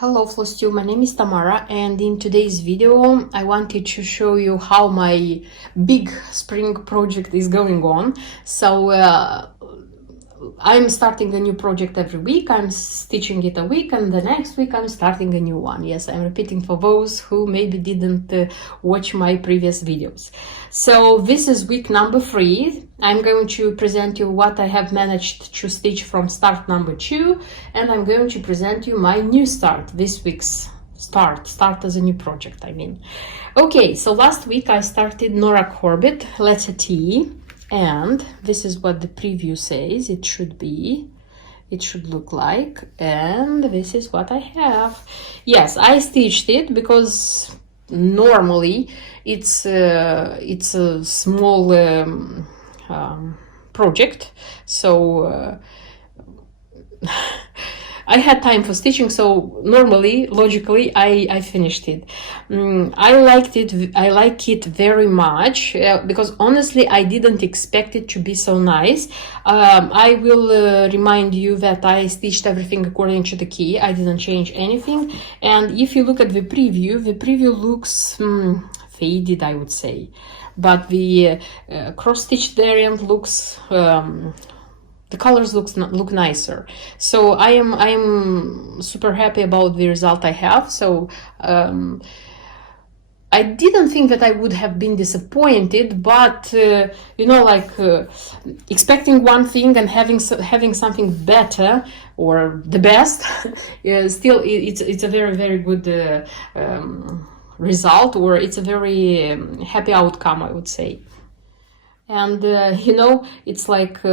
Hello Floss2, my name is Tamara, and in today's video I wanted to show you how my big spring project is going on. I'm starting a new project every week. I'm stitching it a week, and the next week I'm starting a new one. Yes, I'm repeating for those who maybe didn't watch my previous videos. So this is week number 3. I'm going to present you what I have managed to stitch from start number 2, and I'm going to present you my new start, this week's start as a new project, I mean. Okay, so last week I started Nora Corbett, letter T. And this is what the preview says it should look like, and this is what I have. Yes, I stitched it because normally it's a small project, so I had time for stitching, so normally, logically, I finished it. I like it very much because honestly, I didn't expect it to be so nice. I will remind you that I stitched everything according to the key. I didn't change anything. And if you look at the preview looks faded, I would say. But the cross-stitched variant looks the colors look nicer, so I am super happy about the result I have. So I didn't think that I would have been disappointed, but expecting one thing and having something better or the best, still it's a very good result, or it's a very happy outcome, I would say. And it's like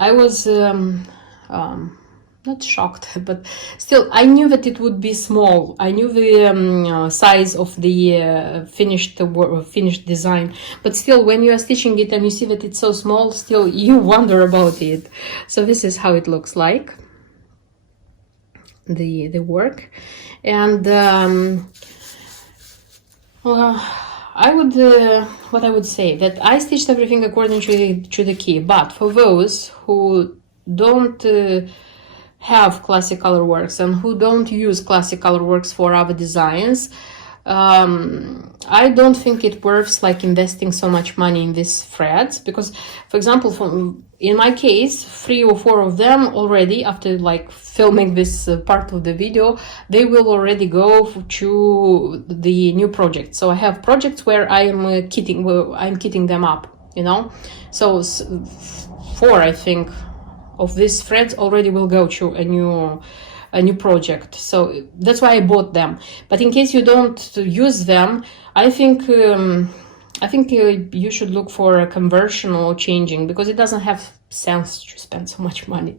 I was not shocked, but still I knew that it would be small. I knew the size of the finished design, but still when you are stitching it and you see that it's so small, still you wonder about it. So this is how it looks like, the work. And what I would say, that I stitched everything according to the key, but for those who don't have classic color works and who don't use classic color works for other designs, I don't think it worth like investing so much money in these threads, because, for example, in my case, 3 or 4 of them already, after like filming this part of the video, they will already go to the new project. So I have projects where I'm kitting them up, So 4, I think, of these threads already will go to a new project. So that's why I bought them. But in case you don't use them, I think you should look for a conversion or changing, because it doesn't have sense to spend so much money.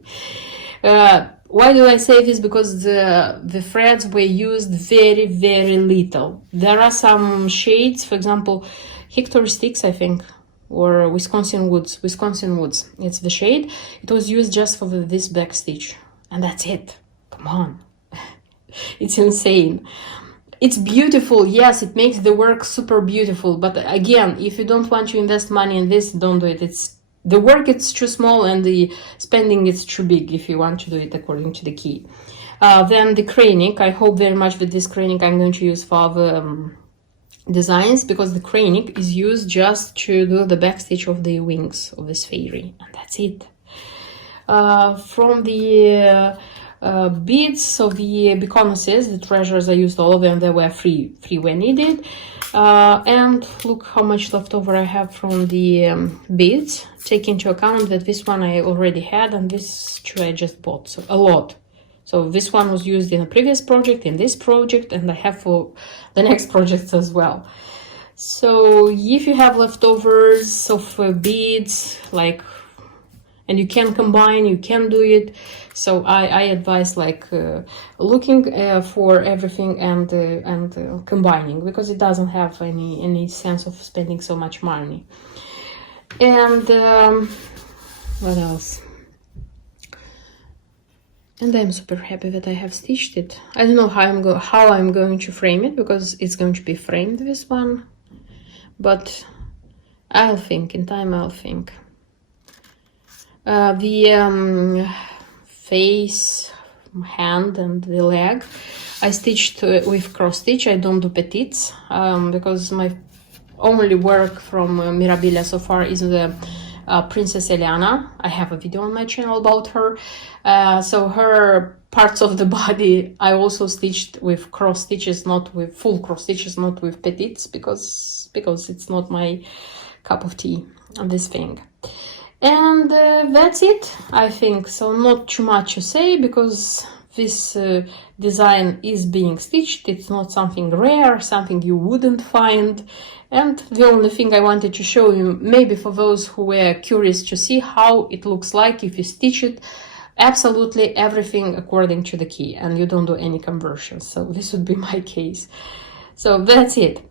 Why do I say this? Because the threads were used very little. There are some shades, for example, Hickory Sticks, I think, or Wisconsin Woods. It's the shade. It was used just for this back stitch, and that's it. Come on. It's insane. It's beautiful, yes, it makes the work super beautiful, but again, if you don't want to invest money in this, don't do it. The work is too small and the spending is too big if you want to do it according to the key. Then the cranik, I hope very much that this cranik I'm going to use for the designs, because the cranik is used just to do the back stitch of the wings of this fairy, and that's it. From the beads of the beconuses, the treasures, I used all of them. They were free when needed. And look how much leftover I have from the beads. Take into account that this one I already had, and this two I just bought, so a lot. So this one was used in a previous project, in this project, and I have for the next projects as well. So if you have leftovers of beads, and you can combine, you can do it. So I advise looking for everything and combining, because it doesn't have any sense of spending so much money. And what else? And I'm super happy that I have stitched it. I don't know how I'm going to frame it, because it's going to be framed, this one. But I'll think, in time I'll think. The face, hand, and the leg, I stitched with cross stitch. I don't do petites because my only work from Mirabilia so far is the Princess Eliana. I have a video on my channel about her. So her parts of the body I also stitched with cross stitches, not with full cross stitches, not with petites, because it's not my cup of tea on this thing. And that's it, I think. So not too much to say, because this design is being stitched. It's not something rare, something you wouldn't find. And the only thing I wanted to show you, maybe for those who were curious to see how it looks like if you stitch it, absolutely everything according to the key and you don't do any conversions. So this would be my case. So that's it.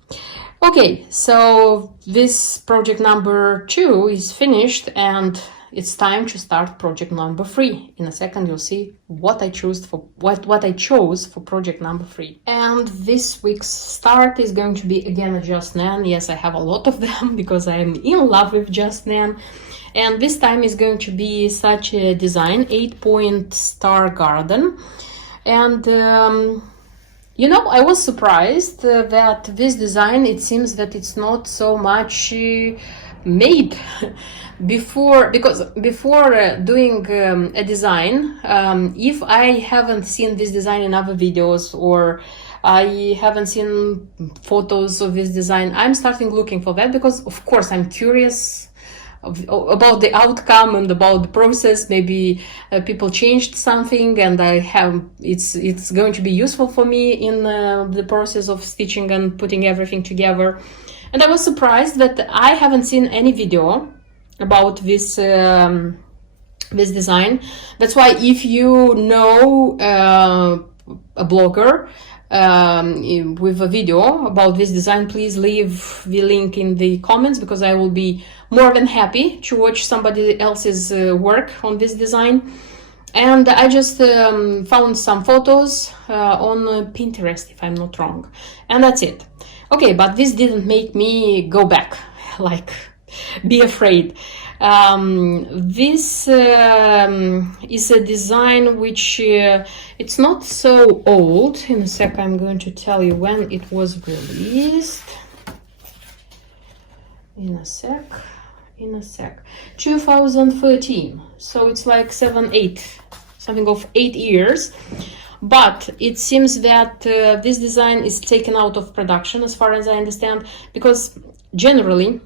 Okay, so this project number 2 is finished, and it's time to start project number 3. In a second you'll see what I chose for project number 3. And this week's start is going to be again a Just Nan. Yes, I have a lot of them because I'm in love with Just Nan. And this time is going to be such a design, 8-point star garden. And you know, I was surprised that this design, it seems that it's not so much made before, because before doing a design, if I haven't seen this design in other videos or I haven't seen photos of this design, I'm starting looking for that because of course I'm curious about the outcome and about the process. Maybe people changed something and it's going to be useful for me in the process of stitching and putting everything together. And I was surprised that I haven't seen any video about this this design. That's why if you know a blogger with a video about this design, please leave the link in the comments, because I will be more than happy to watch somebody else's work on this design. And I just found some photos on Pinterest, if I'm not wrong, and that's it. Okay, but this didn't make me go back, like, be afraid. This is a design which it's not so old. In a sec I'm going to tell you when it was released. In a sec 2013, so it's like 8 years. But it seems that this design is taken out of production, as far as I understand, because generally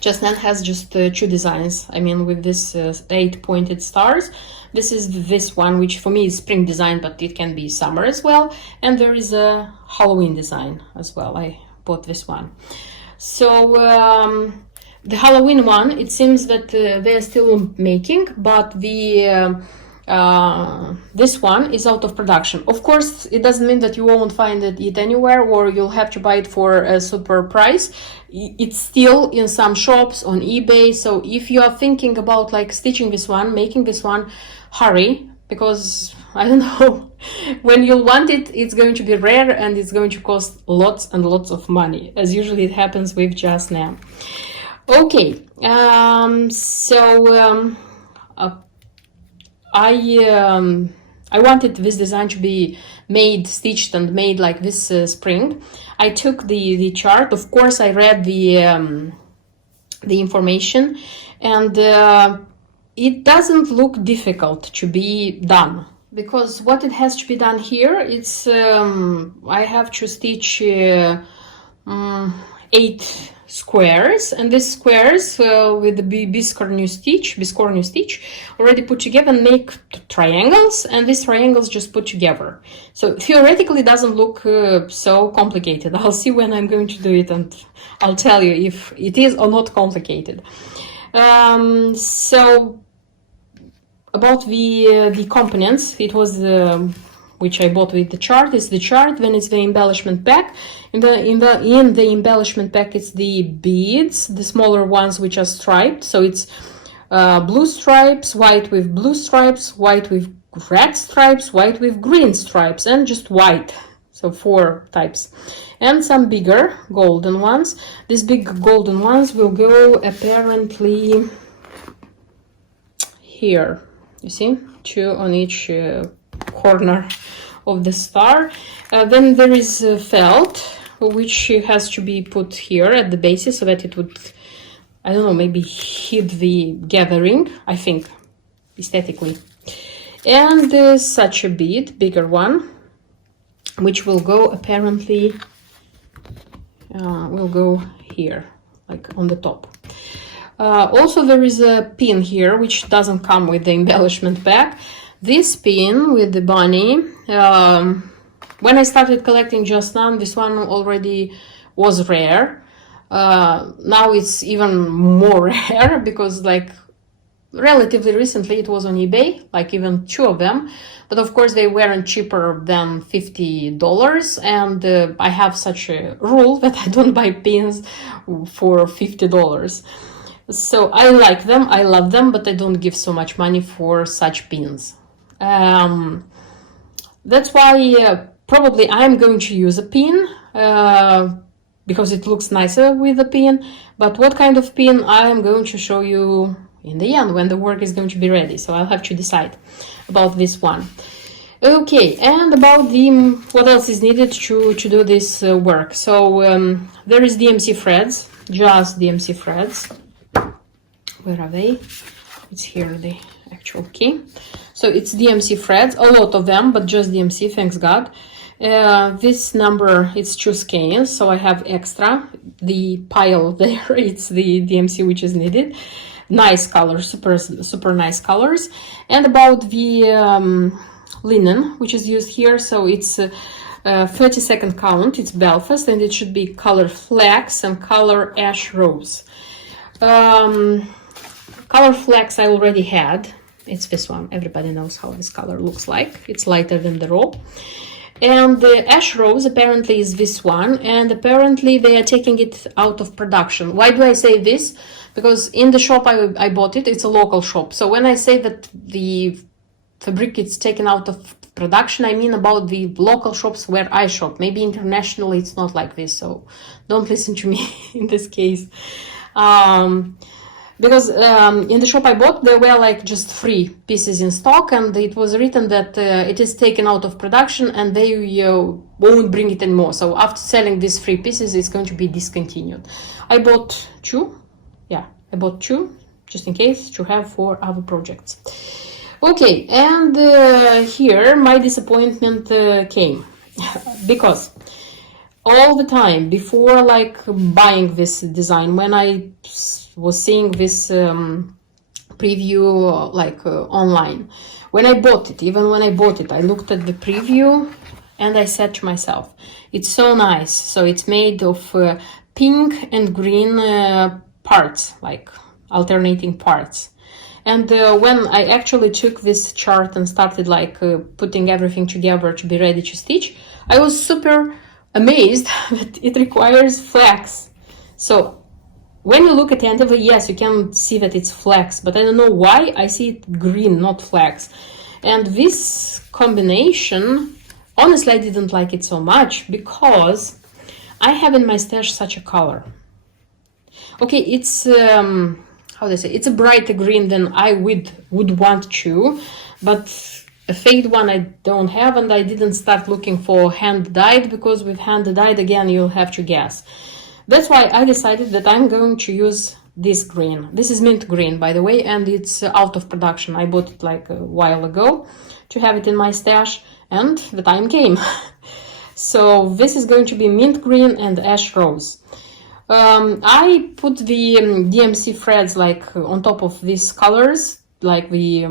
Just Nan has just 2 designs. I mean, with this 8-pointed stars. This is this one, which for me is spring design, but it can be summer as well. And there is a Halloween design as well. I bought this one. So the Halloween one, it seems that they're still making, but the this one is out of production. Of course, it doesn't mean that you won't find it anywhere, or you'll have to buy it for a super price. It's still in some shops on eBay. So if you are thinking about like stitching this one, making this one, hurry, because I don't know, when you'll want it, it's going to be rare and it's going to cost lots and lots of money, as usually it happens with Just Nan. Okay, I wanted this design to be made, stitched and made like this spring. I took the chart. Of course, I read the information, and it doesn't look difficult to be done, because what it has to be done here, it's I have to stitch 8 squares, and these squares with the biscornu stitch already put together and make triangles, and these triangles just put together. So theoretically it doesn't look so complicated. I'll see when I'm going to do it, and I'll tell you if it is or not complicated. So about the components, it was which I bought with the chart, is the chart, then it's the embellishment pack. In the embellishment pack, it's the beads, the smaller ones which are striped. So it's blue stripes, white with blue stripes, white with red stripes, white with green stripes, and just white. So 4 types. And some bigger golden ones. These big golden ones will go apparently here. You see? 2 on each corner of the star. Then there is felt, which has to be put here at the basis so that it would, I don't know, maybe hid the gathering, I think, aesthetically. And such a bead, bigger one, which will go apparently, will go here, like on the top. Also, there is a pin here, which doesn't come with the embellishment pack. This pin with the bunny, when I started collecting just now, this one already was rare. Now it's even more rare because, like, relatively recently it was on eBay, like even 2 of them, but of course they weren't cheaper than $50, and I have such a rule that I don't buy pins for $50. So I like them, I love them, but I don't give so much money for such pins. That's why probably I'm going to use a pin because it looks nicer with a pin, but what kind of pin I am going to show you in the end when the work is going to be ready, so I'll have to decide about this one. Okay, and about the what else is needed to do this work. So there is DMC threads, just DMC threads. Where are they? It's here, the actual key. So it's DMC threads, a lot of them, but just DMC, thanks God. This number, it's 2 skeins, so I have extra. The pile there, it's the DMC which is needed. Nice colors, super nice colors. And about the linen, which is used here, so it's 30-second count, it's Belfast, and it should be color flax and color ash rose. Color flax I already had, it's this one, everybody knows how this color looks like, it's lighter than the raw. And the ash rose apparently is this one, and apparently they are taking it out of production. Why do I say this? Because in the shop I bought it, it's a local shop. So when I say that the fabric is taken out of production, I mean about the local shops where I shop. Maybe internationally it's not like this, so don't listen to me in this case. Because in the shop I bought, there were like just 3 pieces in stock, and it was written that it is taken out of production and they won't bring it anymore. So after selling these 3 pieces, it's going to be discontinued. I bought 2. Yeah, I bought 2 just in case to have for other projects. Okay, and here my disappointment came because all the time before like buying this design, when I was seeing this preview like online, when I bought it, even when I bought it, I looked at the preview and I said to myself, it's so nice. So it's made of pink and green parts, like alternating parts. And when I actually took this chart and started like putting everything together to be ready to stitch, I was super amazed that it requires flax. So when you look attentively, yes, you can see that it's flax, but I don't know why I see it green, not flax. And this combination, honestly, I didn't like it so much because I have in my stash such a color. Okay, it's how do I say? It's a brighter green than I would want to, but a fade one I don't have, and I didn't start looking for hand dyed because with hand dyed again you'll have to guess. That's why I decided that I'm going to use this green. This is mint green, by the way, and it's out of production. I bought it like a while ago to have it in my stash, and the time came. So this is going to be mint green and ash rose. I put the DMC threads like on top of these colors, like the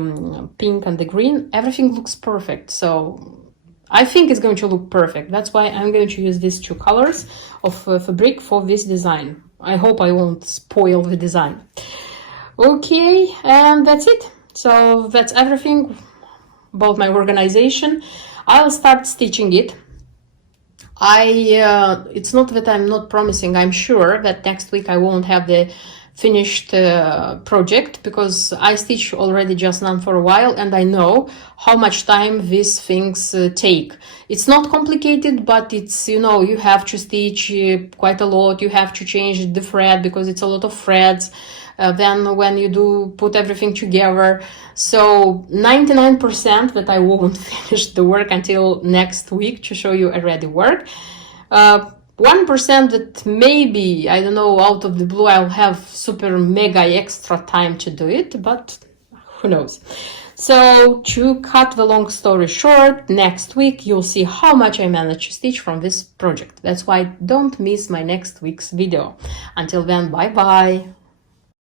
pink and the green. Everything looks perfect, so I think it's going to look perfect. That's why I'm going to use these 2 colors of fabric for this design. I hope I won't spoil the design. Okay, and that's it. So that's everything about my organization. I'll start stitching it. It's not that I'm not promising. I'm sure that next week I won't have the finished project because I stitch already just now for a while, and I know how much time these things take. It's not complicated, but it's, you know, you have to stitch quite a lot. You have to change the thread because it's a lot of threads. then when you do put everything together. So 99% that I won't finish the work until next week to show you already work. 1% that maybe, I don't know, out of the blue I'll have super mega extra time to do it, but who knows. So to cut the long story short, next week you'll see how much I managed to stitch from this project. That's why don't miss my next week's video. Until then, bye bye.